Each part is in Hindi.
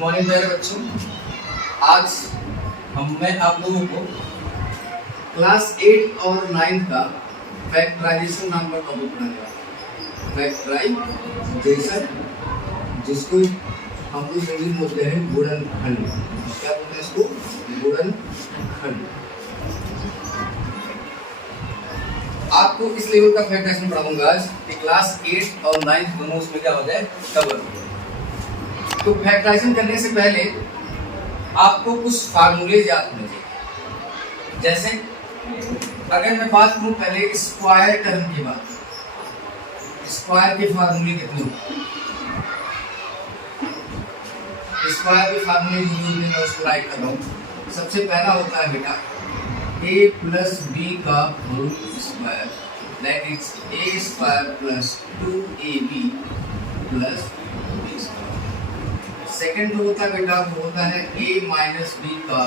मॉर्निंग प्यारे बच्चों, आज मैं आप लोगों को क्लास 8 और 9 का फैक्टराइजेशन नाम का टॉपिक पढ़ाने वाला। फैक्टराइजेशन, जिसको हम लोग इंग्लिश में बोलते हैं गुणनखंड। क्या बोलते हैं इसको? गुणनखंड। आपको इस लेवल का फैक्टराइजेशन पढ़ाऊंगा आज कि क्लास 8 और 9 दोनों उसमें क्या हो जाए, कवर। तो फैक्टराइजेशन करने से पहले आपको कुछ फार्मूले याद होने चाहिए। जैसे अगर मैं बात करूं पहले स्क्वायर टर्म की बात, स्क्वायर के फार्मूले कितने होते हैं? स्क्वायर के फार्मूले मैं उसको राइट कर रहा हूं। सबसे पहला होता है बेटा a प्लस बी का whole square, that is a square plus 2ab plus b square. Second जो होता है बेटा वो होता है a माइनस बी का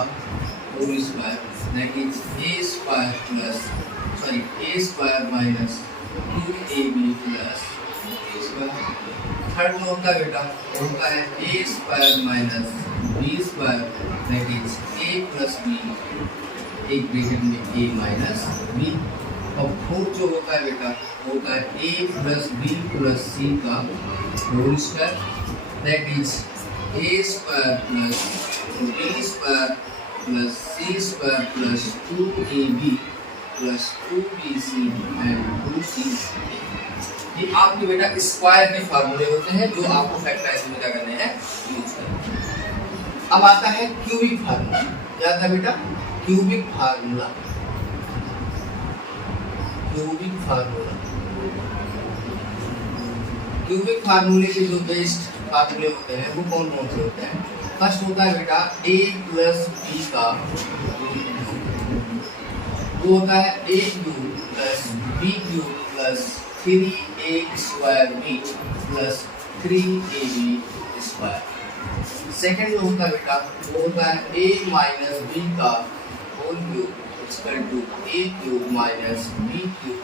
whole square, that is a square minus 2ab plus b square. Third जो होता है बेटा वो होता है a square minus b square, that is a plus b, एक ब्रैकेट में a माइनस b। और फोर्थ जो होता है बेटा वो होता है a plus b plus c का whole square, that is a square plus b square plus c square plus 2ab plus 2bc and 2c। ये आपके बेटा स्क्वायर के फार्मूले होते हैं जो आपको फैक्टराइजेशन में क्या करने हैं, यूज करने हैं। अब आता है क्यूबिक फार्मूला। क्या आता है बेटा? Cubic formula. Cubic formula, cubic फार्मूले के जो बेस्ड फार्मूले होते हैं वो कौन कौन से होते हैं? फर्स्ट होता है बेटा a प्लस b का, वो होता है a cube plus b cube plus 3a square b plus 3ab square. Second जो होता है बेटा वो होता है a माइनस b का whole cube equal to a cube minus b cube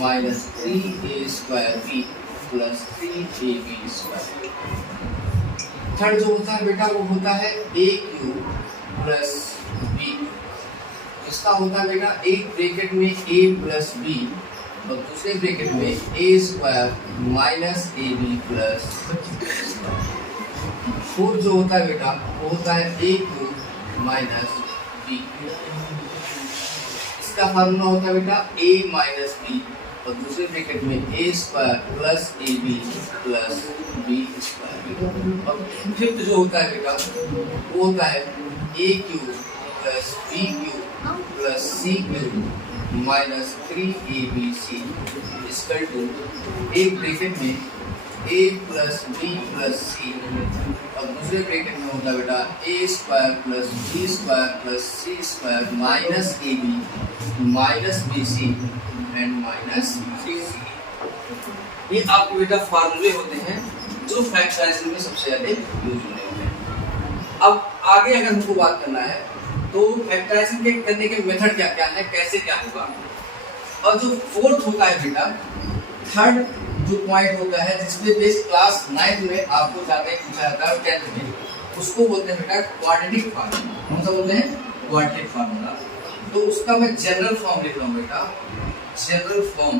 minus 3a square b plus 3ab square. Third जो होता है बेटा वो होता है a क्यूब प्लस b, इसका होता है बेटा एक ब्रैकेट में a प्लस b और दूसरे ब्रैकेट में a square minus ab plus. Fourth जो होता है बेटा वो होता है a क्यूब माइनस b, इसका फार्मूला होता है बेटा a माइनस b और दूसरे ब्रैकेट में a square plus ab plus b square. और फिफ्थ जो होता है बेटा वो होता है a cube plus b cube plus c cube minus 3abc equal to एक ब्रैकेट में a plus b plus c और दूसरे ब्रैकेट में होता है बेटा a square plus b square plus c square minus ab minus bc and minus c। ये आपके बेटा फार्मूले होते हैं जो फैक्टराइजेशन में सबसे अधिक यूज होने होते हैं। अब आगे अगर हमको बात करना है तो फैक्टराइजेशन के करने के मेथड क्या क्या है, कैसे क्या होगा। और जो फोर्थ होता है बेटा, थर्ड जो पॉइंट होता है जिसमें बेस क्लास 9 में आपको जाके पूछा जाता है 10th में, उसको बोलते हैं बेटा क्वाड्रेटिक फार्मूला। कौन सा बोलते हैं? Quadratic formula. तो उसका मैं जनरल फॉर्म लिख रहा हूँ बेटा, general form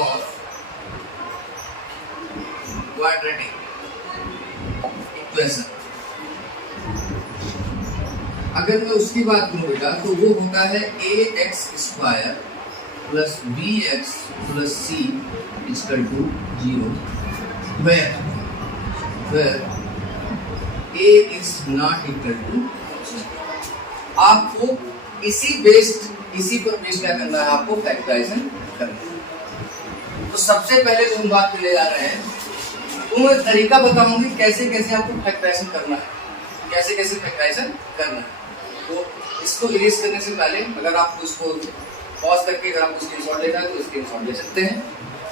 of quadratic equation. अगर मैं उसकी बात करूं बेटा तो वो होता है ax square plus bx plus c equal to 0, where a is not equal to। आपको इसी पर बेस्ड क्या करना है, आपको फैक्टराइजेशन करना है। तो सबसे पहले जो हम बात करने जा रहे हैं तो मैं तरीका बताऊंगी कैसे कैसे आपको फैक्टराइजेशन करना है, कैसे कैसे फैक्टराइजेशन करना है। तो इसको इरेज करने से पहले अगर आपको इसको पॉज करके अगर आपको स्क्रीनशॉट लेना है तो स्क्रीनशॉट ले सकते हैं।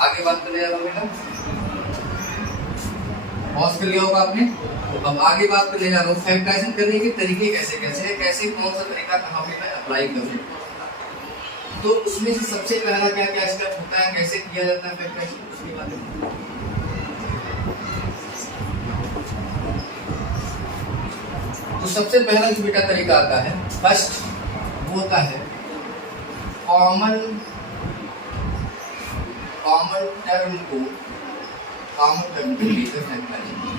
आगे बात करने जा रहा हूँ बेटा, पॉज कर लिया होगा आपने। तो अब आगे बात करने जा रहा हूँ फैक्टराइजेशन करने के तरीके कैसे कैसे है, कैसे कौन सा तरीका कहाँ पे मैं अप्लाई करूँ। तो उसमें से सबसे पहला क्या क्या स्टेप होता है, कैसे किया जाता है फैक्टराइजेशन, उसके बारे में सबसे पहला जो बेटा तरीका आता है, फर्स्ट वो होता है कॉमन टर्म को लेकर फैक्टराइजेशन,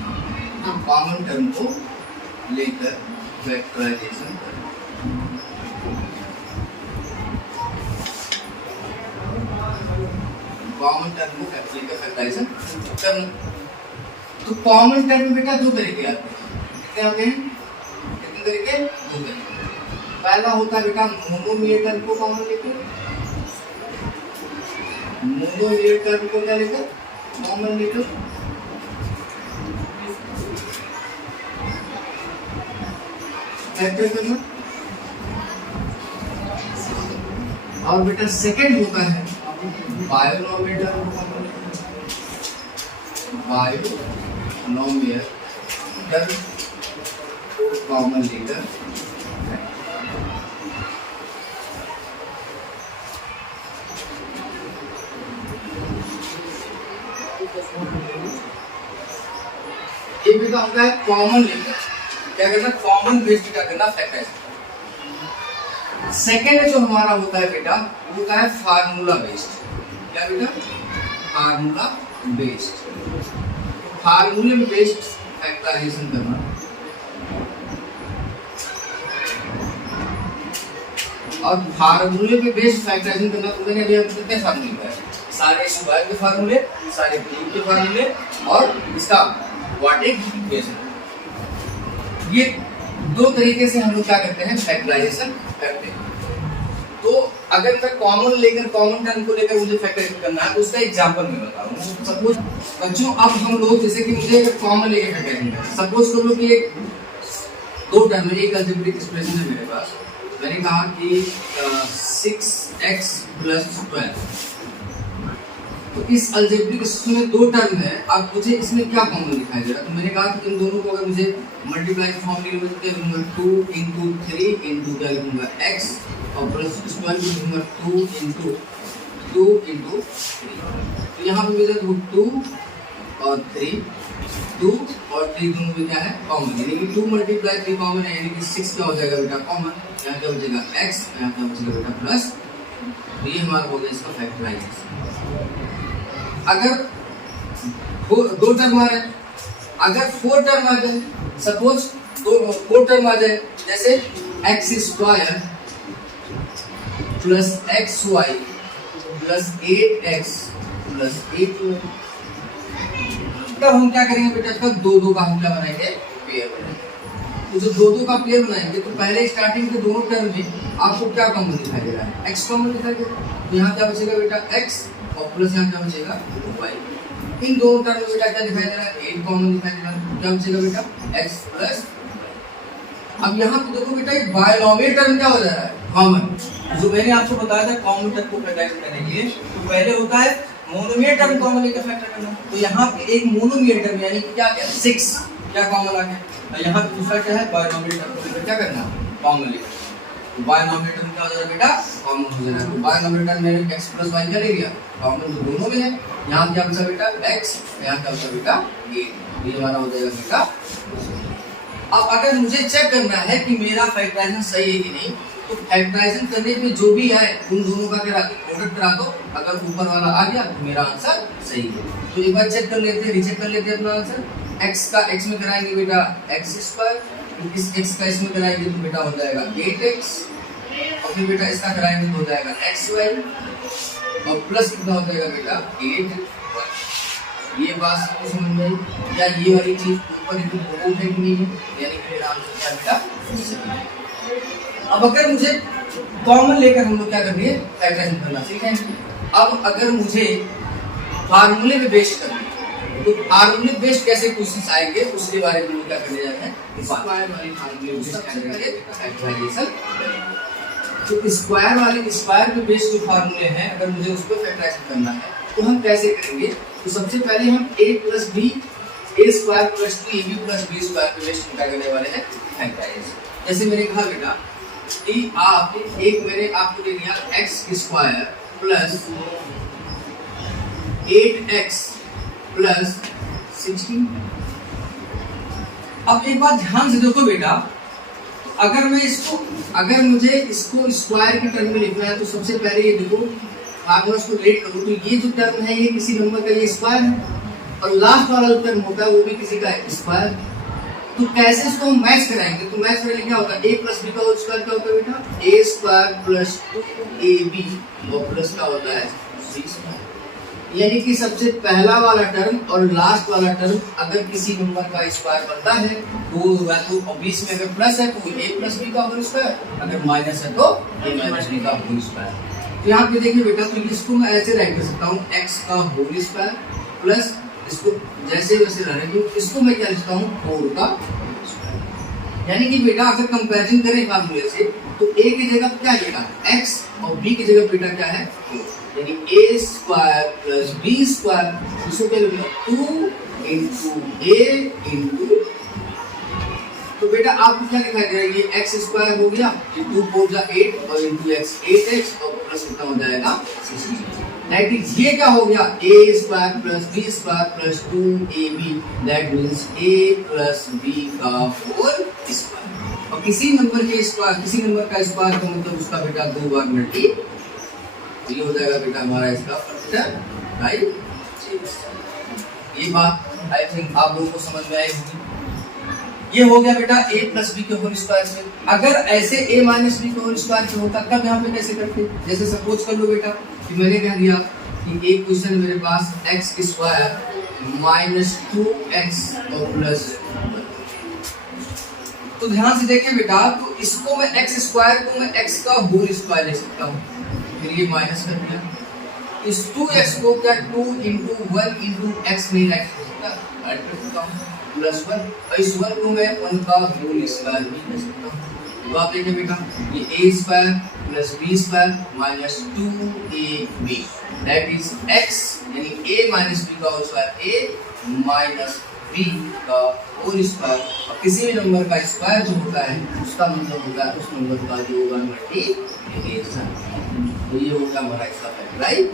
कॉमन टर्म को लेकर फैक्टराइजेशन करना। तो कॉमन टर्म बेटा दो तरीके आते हैं, क्या आते हैं? कितने तरीके? दो तरीके। पहला होता है बेटा मोनोमियल टर्म को कॉमन लेकर, मोनोमियल टर्म को क्या लेकर? कॉमन लेकर। फैक्टर करना। और बेटा सेकंड होता है बायोनोमियल टर्म को कॉमन लेकर, बायोनोमियल टर्म कॉमन लेकर। ये बेटा होता है कॉमन लेकर, क्या करना? कॉमन बेस्ड क्या करना? फैक्टराइजेशन। सेकेंड जो हमारा होता है बेटा वो होता है फार्मूला बेस्ड। क्या बेटा? Formula based. फार्मूले में बेस्ड फैक्टराइजेशन करना। और फार्मूले पे बेस्ड फैक्टराइजेशन करना तो मैंने अभी कितने फार्मूले बताए? सारे स्क्वायर के फार्मूले, सारे क्यूब के फार्मूले और इसका क्वाड्रेटिक इक्वेशन। ये दो तरीके से हम लोग क्या करते हैं? फैक्टराइजेशन करते हैं। तो अगर मैं कॉमन लेकर, कॉमन टर्म को लेकर मुझे फैक्टराइजेशन करना है तो उसका एग्जांपल मैं बताऊंगा। सपोज बच्चों अब हम लोग जैसे कि मुझे अगर कॉमन लेकर फैक्टराइजेशन करना है, सपोज कर लो कि एक दो टर्म है, एक अलजेब्रिक एक्सप्रेशन है मेरे पास। मैंने कहा कि 6x + 12। तो इस अलजेब्रिक एक्सप्रेशन में दो टर्म है, अब मुझे इसमें क्या कॉमन दिखाई दे रहा है? तो मैंने कहा कि इन दोनों को अगर मुझे मल्टीप्लाई फॉर्म में लिखूंगा 2 × 3 × क्या लिखूंगा x और प्लस स्क्वायर में लिखूंगा 2 × 3। तो यहाँ पे मेरे 2 और 3, 2 और 3 दोनों में क्या है? कॉमन। यानी कि 2 × 3 कॉमन है, यानी कि 6 क्या हो जाएगा बेटा? कॉमन। यहाँ क्या बचेगा? x, यहाँ क्या बचेगा बेटा? प्लस। तो ये हमारा हो गया इसका फैक्टराइजेशन। अगर दो टर्म आ रहे हैं, अगर 4 टर्म आ जाए, सपोज 4 टर्म आ जाए, जैसे x² + xy + 8x + 8y। तब हम क्या करेंगे बेटा? इसका दो का हम क्या बनाएंगे? पेयर बनाएंगे। तो जो दो का पेयर बनाएंगे तो पहले स्टार्टिंग के दोनों टर्म में आपको क्या कॉमन दिखाई दे रहा है? x कॉमन दिखाई दे रहा है। तो यहाँ क्या बचेगा बेटा? x और प्लस यहाँ क्या बचेगा? y। इन दोनों टर्म में बेटा क्या दिखाई दे रहा है? 8 कॉमन दिखाई दे रहा है। क्या बचेगा बेटा? x + अब यहाँ पे देखो बेटा एक बायनोमियल टर्म क्या हो जा रहा है? कॉमन। जो मैंने आपको बताया था कॉमन टर्म को फैक्टराइज करने के लिए, तो पहले होता है मोनोमियल टर्म कॉमन लेकर फैक्टर करना। तो यहाँ पे एक मोनोमियल टर्म यानी कि क्या क्या 6 क्या कॉमन आ गया, और यहाँ पे दूसरा क्या है? बायनोमियल टर्म को लेकर क्या करना? कॉमन लेकर। तो बायनोमियल टर्म क्या हो जाएगा बेटा? कॉमन हो जाएगा। तो बायनोमियल टर्म मैंने x + y क्या ले लिया? कॉमन तो दोनों में है। यहाँ क्या बचा बेटा? x, यहाँ क्या बचा बेटा? 8। ये हमारा हो जाएगा बेटा। अब अगर मुझे चेक करना है कि मेरा फैक्टराइजेशन सही है कि नहीं, तो फैक्टराइजेशन करने में जो भी है उन दोनों का क्या प्रोडक्ट करा दो। अगर ऊपर वाला आ गया तो मेरा आंसर सही है। तो एक बार चेक कर लेते हैं, रीचेक कर लेते हैं अपना आंसर। x का x में कराएंगे बेटा x², इस x का इसमें कराएंगे तो बेटा हो जाएगा 8x, और फिर बेटा इसका कराएंगे तो हो जाएगा xy, और प्लस कितना हो जाएगा बेटा? 8y। ये बात सबको समझ में आई? या ये वाली चीज ऊपर एक बहुत है कि नहीं है? यानी कि मेरा आंसर क्या बेटा? अब अगर मुझे कॉमन लेकर हम लोग क्या करेंगे? फैक्टराइजेशन करना सीखेंगे। अब अगर मुझे फार्मूले पे बेस्ड करना है, तो फार्मूले बेस्ड कैसे क्वेश्चंस आएंगे उसके बारे में हम लोग क्या करने जा रहे हैं? स्क्वायर वाले फार्मूले बेस्ड करेंगे फैक्टराइजेशन। तो स्क्वायर पे बेस्ड जो फार्मूले हैं, अगर मुझे उस पर फैक्टराइजेशन करना है तो हम कैसे करेंगे? तो सबसे पहले हम a + b, a² + 2ab + b² पे बेस्ड क्या करने वाले हैं? फैक्टराइजेशन। जैसे मैंने कहा बेटा कि आप एक मैंने आपको दे दिया x² + 8x + 16। अब एक बात ध्यान से देखो बेटा, अगर मुझे इसको स्क्वायर के टर्म में लिखना है तो सबसे पहले ये देखो फार्मूला को रेट करो तो ये जो टर्म है ये किसी नंबर का ये स्क्वायर है और लास्ट वाला जो टर्म होता है वो भी किसी का स्क्वायर। तो कैसे इसको हम मैच कराएंगे? तो मैच करने क्या होता है a प्लस बी का होल स्क्वायर क्या होता है बेटा? a स्क्वायर प्लस 2ab और प्लस क्या होता है c स्क्वायर। यानी कि सबसे पहला वाला टर्म और लास्ट वाला टर्म अगर किसी नंबर का स्क्वायर बनता है तो बीच में अगर प्लस है तो a प्लस बी का होल स्क्वायर, अगर माइनस है तो a माइनस बी का होल स्क्वायर। तो यहाँ पे देखिए बेटा तो इसको मैं ऐसे राइट कर सकता हूँ x का होल स्क्वायर प्लस इसको जैसे वैसे रहने दो, इसको मैं क्या लिखता हूँ 4 का स्क्वायर। यानी कि बेटा अगर कंपैरिजन करें फार्मूले से तो a की जगह क्या आएगा x और b की जगह बेटा क्या है 4, यानी a square plus b square, इसको क्या लिखना 2 into a into। तो बेटा आपको क्या लिखा जाएगा ये x स्क्वायर हो गया, ये 2 4 जा 8 और into x 8x और प्लस कितना हो जाएगा 16। दैट इज ये क्या हो गया a square plus b square plus 2ab, that means a plus b का होल स्क्वायर। और किसी नंबर के स्क्वायर, किसी नंबर का स्क्वायर का मतलब उसका बेटा 2 बार मल्टी, ये हो जाएगा बेटा हमारा इसका फैक्टर राइट। ये बात आई थिंक आप लोगों को समझ में आई होगी। ये हो गया बेटा a प्लस बी के होल स्क्वायर से। अगर ऐसे a माइनस बी के होल स्क्वायर से होता तब यहाँ पे कैसे करते? जैसे सपोज कर लो बेटा कि मैंने कह दिया कि एक क्वेश्चन मेरे पास x स्क्वायर माइनस 2x और प्लस, तो ध्यान से देखिए बेटा तो इसको मैं x स्क्वायर को मैं x का होल स्क्वायर लिख सकता हूँ, फिर ये माइनस कर दिया, इस 2x को क्या 2 into 1 into x नहीं राइट कर सकता, ऐड कर सकता हूँ प्लस 1 और इस 1 को मैं 1 का होल स्क्वायर भी लिख सकता हूँ। तो आप देखिए बेटा ये a square plus b square minus 2ab, that is x यानी a माइनस b का whole square a minus b का होल स्क्वायर। और किसी भी नंबर का स्क्वायर जो होता है उसका मतलब होता है उस नंबर का जो होगा मल्टीप्लिकेशन। तो ये होगा हमारा इसका फैक्टराइज।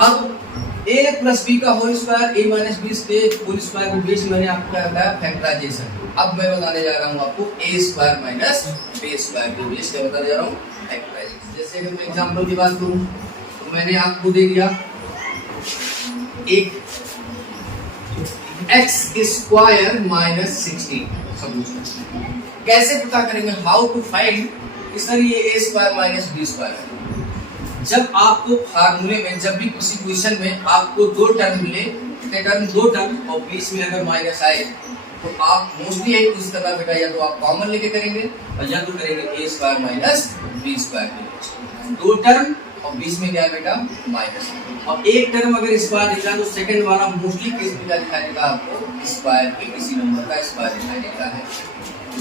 अब a प्लस b का whole square a minus b के होल स्क्वायर को बेस मैंने आपको क्या बताया फैक्टराइजेशन। अब मैं बताने जा रहा हूँ आपको a square minus b square के बेस क्या बताने जा रहा हूँ फैक्टराइजेशन। जैसे अगर मैं एग्जांपल की बात करूँ तो मैंने आपको दे दिया एक x स्क्वायर माइनस 16, कैसे पता करेंगे हाउ टू फाइंड सर ये a square minus b square है। जब आपको फार्मूले में जब भी किसी क्वेश्चन में आपको दो टर्म मिले, दो टर्म और बीच में अगर माइनस आए तो आप मोस्टली यही कुछ करना बेटा, या तो आप कॉमन लेके करेंगे और या तो करेंगे a square minus b square. दो टर्म और बीच में क्या है बेटा माइनस, और एक टर्म अगर स्क्वायर दिखा तो सेकंड वाला मोस्टली केस में क्या दिखाई देगा आपको स्क्वायर के किसी नंबर का स्क्वायर दिखाई देता है।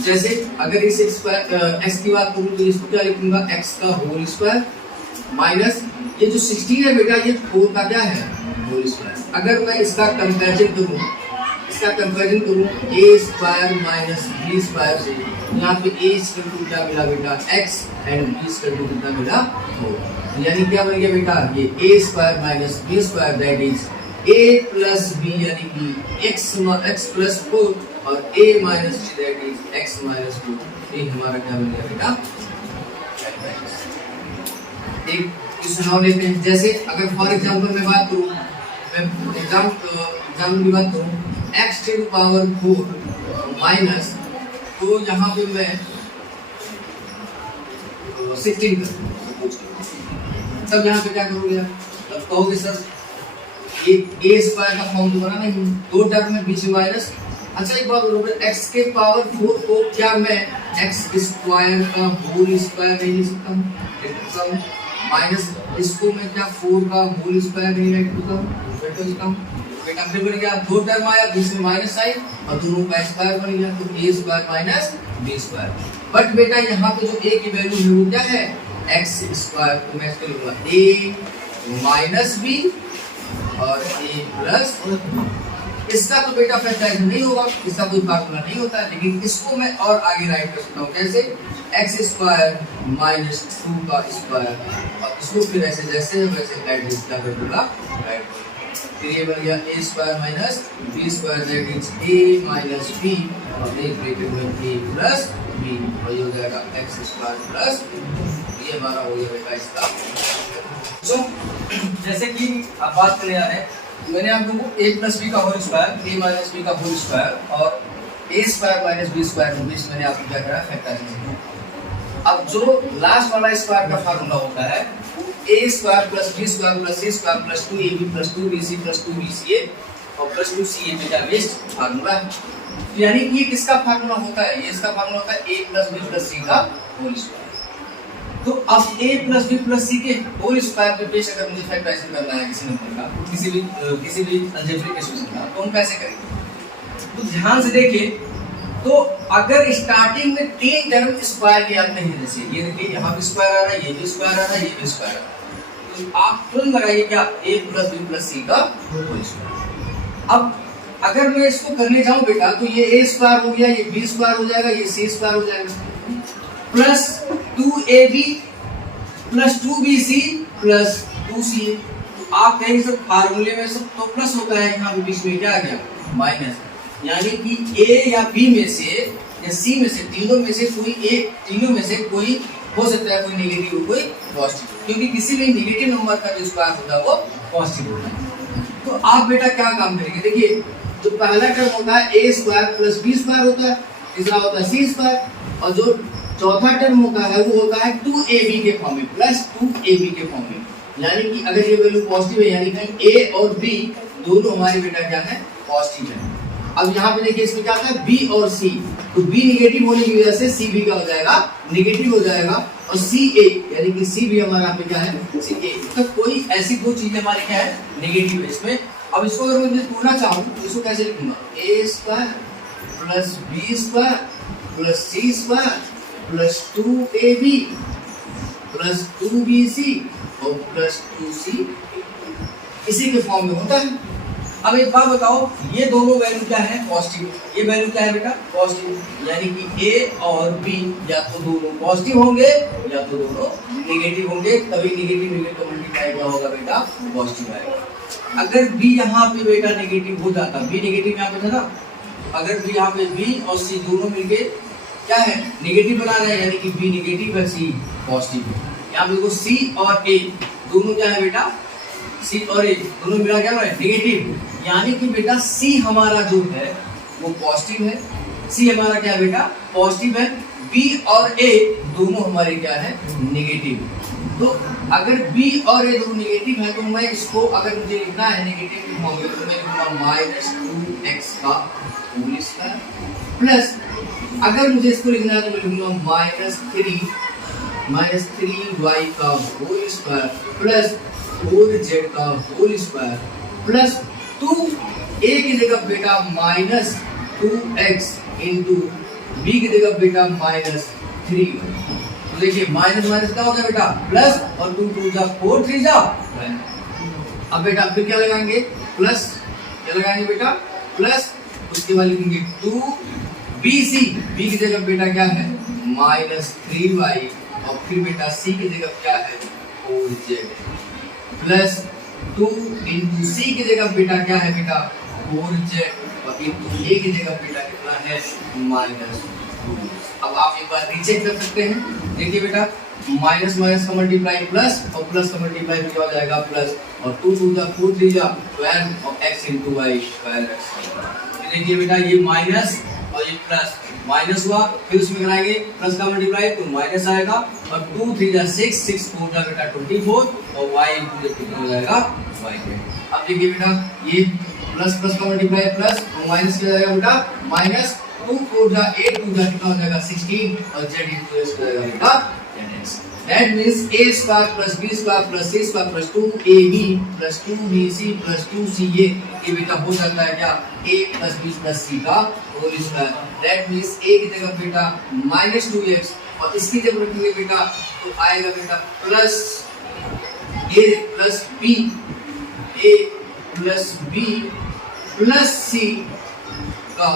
जैसे अगर इस स्क्वायर x की बात करूँ तो इसको क्या लिखूंगा x का होल स्क्वायर माइनस ये जो 16 है बेटा ये 4 का क्या है होल स्क्वायर। अगर मैं इसका कंपैरिजन करूँ a square minus b square से, यहाँ पे a इक्वल क्या मिला बेटा x एंड b इक्वल कितना मिला 4, यानी क्या बन गया बेटा ये a square minus b square that is a plus b यानी कि x प्लस 4 और a minus b that is x minus 4। ये हमारा क्या बन गया बेटा। एक क्वेश्चन और लेते हैं। जैसे अगर फॉर एग्जांपल मैं बात करूं, मैं एग्जांपल की बात करूं x to the power 4 minus, तो यहाँ पे मैं 16 कर तब यहाँ पे क्या करोगे तब कहोगे सर ये a स्क्वायर का फॉर्म तो बना नहीं, दो टर्म में बीच में माइनस। अच्छा एक बात बोलो x के पावर 4 को क्या मैं x स्क्वायर का होल स्क्वायर नहीं लिख सकता हूँ, माइनस इसको मैं क्या 4 का होल स्क्वायर नहीं राइट करता हूँ। बेटा फिर बन गया दो टर्म आया बीच में माइनस आई और दोनों का स्क्वायर बन गया तो a square minus b square. But बेटा यहाँ पे जो a की वैल्यू है वो क्या है x स्क्वायर, तो मैं इसको लिखूंगा a माइनस b और a प्लस। इसका तो बेटा फैक्टराइजेशन नहीं होगा, इसका कोई फार्मूला नहीं होता है, लेकिन इसको मैं और आगे राइट कर सकता हूँ कैसे x स्क्वायर माइनस 2 का स्क्वायर, और इसको फिर ऐसे जैसे वैसे राइट कर दूंगा राइट। फिर ये बन गया a square minus b square that is a minus b और एक ब्रैकेट में a प्लस b और ये हो जाएगा x स्क्वायर प्लस ये हमारा हो जाएगा इसका। तो जैसे कि आप बात करने आ रहे हैं, मैंने आप लोगों को a प्लस बी का whole square, a minus B का होल स्क्वायर और a square minus b square के बीच मैंने आपको क्या करा फैक्टराइजेशन। अब जो लास्ट वाला स्क्वायर का फार्मूला होता है a square plus b square plus c square plus 2ab plus 2bc plus 2bca और प्लस 2ca का बेस्ड फार्मूला है। यानी कि ये किसका फार्मूला होता है? ये इसका फार्मूला होता है a plus b plus c का होल स्क्वायर। तो अब a plus b plus c के होल स्क्वायर पे बेस अगर मुझे फैक्टराइजेशन करना है किसी नंबर का, किसी भी अलजेब्रिक एक्सप्रेशन का, तो हम कैसे करेंगे? तो ध्यान से देखिए, तो अगर स्टार्टिंग में 3 टर्म स्क्वायर के आते हैं, जैसे ये देखिए यहाँ भी स्क्वायर आ रहा है, ये भी स्क्वायर आ रहा है, ये भी स्क्वायर आ रहा है, तो आप तुरंत लगाइए क्या a plus b plus c का होल स्क्वायर। अब अगर मैं इसको करने जाऊं बेटा तो ये a स्क्वायर हो गया, ये b स्क्वायर हो जाएगा, ये c स्क्वायर हो जाएगा plus 2ab plus 2bc plus 2ca। तो आप कहेंगे सर फार्मूले में सब तो प्लस होता है, यहाँ बीच में क्या आ गया माइनस, यानी कि a या b में से या c में से तीनों में से कोई एक, तीनों में से कोई हो सकता है, कोई नेगेटिव कोई पॉजिटिव, क्योंकि किसी भी नेगेटिव नंबर का जो स्क्वायर होता है वो पॉजिटिव होता है। तो आप बेटा क्या काम करेंगे, देखिए जो पहला टर्म होता है a square plus b square होता है, तीसरा होता है c स्क्वायर और जो चौथा टर्म होता है वो होता है 2ab के फॉर्म में प्लस 2ab के फॉर्म में, यानी कि अगर ये वैल्यू पॉजिटिव है यानी कि a और b दोनों हमारे बेटा क्या है पॉजिटिव है। अब यहाँ पे देखिए इसमें क्या आता है b और c, तो b नेगेटिव होने की वजह से c भी क्या हो जाएगा नेगेटिव हो जाएगा और ca यानी कि c भी हमारा यहाँ पे क्या है ca। तो कोई ऐसी दो चीजें हमारी क्या है नेगेटिव है इसमें। अब इसको अगर मैं तोड़ना चाहूँ तो इसको कैसे लिखूंगा, a square plus b square plus c square plus 2ab plus 2bc और प्लस 2c इसी के फॉर्म में होता है। अब एक बात बताओ, ये दोनों वैल्यू क्या है पॉजिटिव, ये वैल्यू क्या है बेटा पॉजिटिव, यानी कि a और b या तो दोनों पॉजिटिव होंगे या तो दोनों नेगेटिव होंगे, तभी नेगेटिव का मल्टीप्लाई क्या होगा बेटा पॉजिटिव आएगा। अगर b यहाँ पे बेटा नेगेटिव हो जाता, b नेगेटिव यहाँ पे था ना, अगर b यहाँ पे b और c दोनों मिलके क्या है नेगेटिव बना रहे हैं, यानी कि b नेगेटिव है c पॉजिटिव है। यहाँ पे देखो c और a दोनों क्या है बेटा, c और a दोनों मिला क्या है नेगेटिव, यानी कि बेटा c हमारा जो है वो पॉजिटिव है, c हमारा क्या है बेटा पॉजिटिव है, b और a दोनों हमारे क्या है नेगेटिव। तो अगर b और a दोनों नेगेटिव है तो मैं इसको अगर मुझे लिखना है नेगेटिव फॉर्म में तो मैं लिखूंगा -2x का होल स्क्वायर प्लस, अगर मुझे इसको लिखना है तो मैं लिखूंगा -3y का होल स्क्वायर प्लस 4z का होल स्क्वायर प्लस 2a की जगह बेटा -2x इंटू b की जगह बेटा -3। तो देखिए माइनस माइनस क्या हो गया बेटा प्लस और 2 2 जा 4 3 जा। अब बेटा फिर क्या लगाएंगे प्लस, क्या लगाएंगे बेटा प्लस, उसके बाद लिखेंगे 2bc, b की जगह बेटा क्या है -3y और फिर बेटा c की जगह क्या है 4z प्लस 2 इंटू c की जगह बेटा क्या है बेटा 4z और इंटू a की जगह बेटा कितना है -2। अब आप एक बार रीचेक कर सकते हैं, देखिए बेटा माइनस माइनस का मल्टीप्लाई प्लस और प्लस का मल्टीप्लाई क्या हो जाएगा प्लस और 2 2 जा 4 3 जा 12 और x इंटू वाई 12x। देखिए बेटा ये माइनस और ये प्लस, माइनस हुआ फिर उसमें कराएंगे प्लस का मल्टीप्लाई तो माइनस आएगा और 2 3 जा 6 6 4 जा बेटा 24 और y इंटू कितना हो जाएगा y। अब देखिए बेटा ये प्लस प्लस का मल्टीप्लाई प्लस और माइनस क्या जाएगा बेटा माइनस 2 4 जा 8 2 जा कितना हो जाएगा 16 और z इंटू s हो जाएगा बेटा 10x। That means a square plus b square plus c square plus 2ab plus 2bc plus 2ca ये बेटा हो जाता है क्या a plus b plus c का whole square. That means a की जगह बेटा -2x और इसकी जगह रखेंगे बेटा तो आएगा बेटा plus a plus b plus c का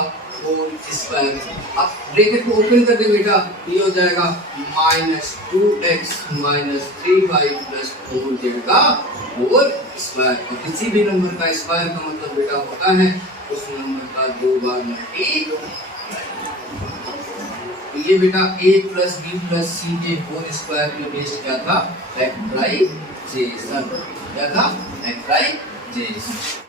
होल स्क्वायर। अब ब्रैकेट को ओपन कर दे बेटा, ये हो जाएगा -2x - 3y + 4z का होल स्क्वायर। और किसी भी नंबर का स्क्वायर का मतलब बेटा होता है उस नंबर का 2 बार मल्टीप्लाई। तो ये बेटा a + b + c के होल स्क्वायर में बेस्ड क्या था, फैक्टराइजेशन। क्या था, फैक्टराइजेशन।